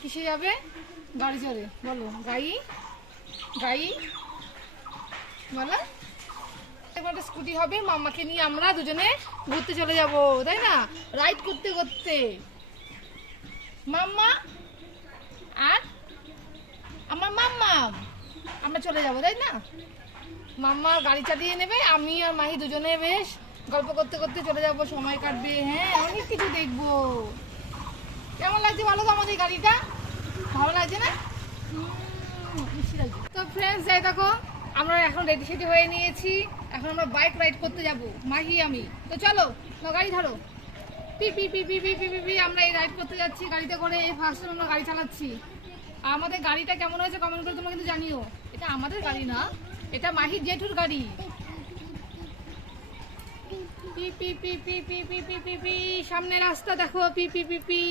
কিসে যাবে? গাড়ি চড়ে। বলো গাড়ি গাড়ি বলো। এবার স্কুটি হবে, মাম্মাকে নিয়ে আমরা দুজনে ঘুরতে চলে যাব, তাই না? রাইড করতে করতে মাম্মা আর আমার মাম্মা আমরা চলে যাব, তাই না? মাম্মা গাড়ি চালিয়ে নেবে, আমি আর মাহি দুজনে বেশ গল্প করতে করতে চলে যাব, সময় কাটবে। হ্যাঁ, অনেক কিছু দেখবো। কেমন লাগছে বলো তো আমাদের গাড়িটা? ভালো লাগছে না? তো ফ্রেন্ডস, যাই দেখো আমরা এখন রেডি সেডি হয়ে নিয়েছি। এখন আমরা বাইক রাইড করতে যাব, মাহি আমি। তো চলো গাড়ি ধরো। P P P P P P P P আমরা এই রাইড করতে যাচ্ছি গাড়িতে করে। এই ফার্স্ট টাইম আমরা গাড়ি চালাচ্ছি। আর আমাদের গাড়িটা কেমন হয়েছে কমেন্ট করে তোমরা কিন্তু জানিও। এটা আমাদের গাড়ি না, এটা মাহির জেঠুর গাড়ি। P P P P P P P P P সামনে রাস্তা দেখো, পি পি পি পি।